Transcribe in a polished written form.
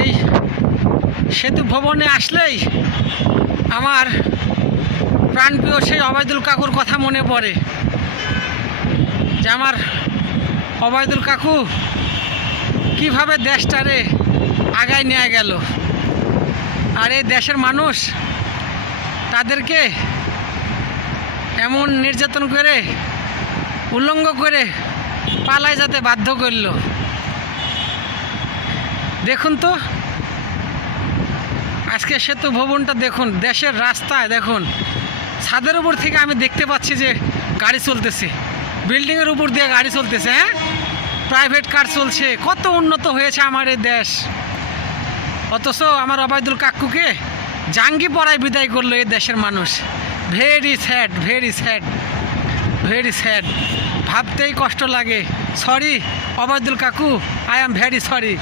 এই সেতু ভবনে আসলেই আমার প্রাণপ্রিয় সেই অবায়দুল কাকুর কথা মনে পড়ে, যে আমার অবায়দুল কাকু কিভাবে দেশটারে আগায় নিয়ে গেল। আর এই দেশের মানুষ তাদেরকে এমন নির্যাতন করে উল্লঙ্ঘ করে পালায় যেতে বাধ্য করল। দেখুন তো আজকে সেতু ভবনটা দেখুন, দেশের রাস্তায় দেখুন, ছাদের উপর থেকে আমি দেখতে পাচ্ছি যে গাড়ি চলতেছে, বিল্ডিংয়ের উপর দিয়ে গাড়ি চলতেছে, হ্যাঁ, প্রাইভেট কার চলছে। কত উন্নত হয়েছে আমার এই দেশ, অথচ আমার অবায়দুল কাকুকে জাঙ্গি পড়ায় বিদায় করলো এই দেশের মানুষ। Very sad, very sad, very sad, ভাবতেই কষ্ট লাগে। সরি অবায়দুল কাকু, আই এম ভেরি সরি।